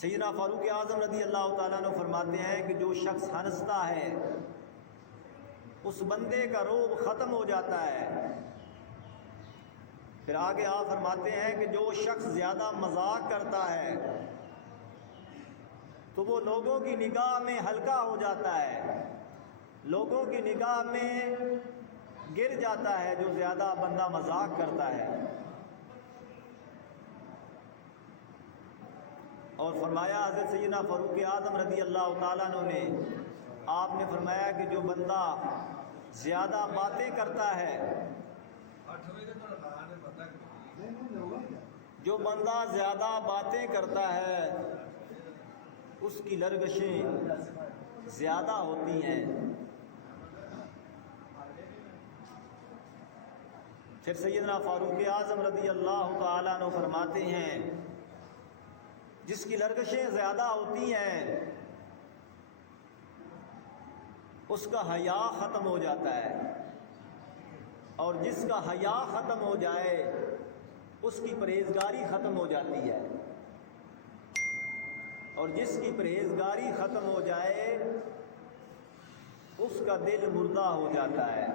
سیدنا فاروق اعظم رضی اللہ تعالیٰ عنہ فرماتے ہیں کہ جو شخص ہنستا ہے اس بندے کا روب ختم ہو جاتا ہے۔ پھر آگے آپ فرماتے ہیں کہ جو شخص زیادہ مذاق کرتا ہے تو وہ لوگوں کی نگاہ میں ہلکا ہو جاتا ہے، لوگوں کی نگاہ میں گر جاتا ہے جو زیادہ بندہ مذاق کرتا ہے۔ اور فرمایا حضرت سیدنا فاروق اعظم رضی اللہ تعالیٰ عنہ نے، آپ نے فرمایا کہ جو بندہ زیادہ باتیں کرتا ہے، جو بندہ زیادہ باتیں کرتا ہے اس کی لرزشیں زیادہ ہوتی ہیں۔ پھر سیدنا فاروق اعظم رضی اللہ تعالیٰ عنہ فرماتے ہیں جس کی لرزشیں زیادہ ہوتی ہیں اس کا حیا ختم ہو جاتا ہے، اور جس کا حیا ختم ہو جائے اس کی پرہیزگاری ختم ہو جاتی ہے، اور جس کی پرہیزگاری ختم ہو جائے اس کا دل مردہ ہو جاتا ہے۔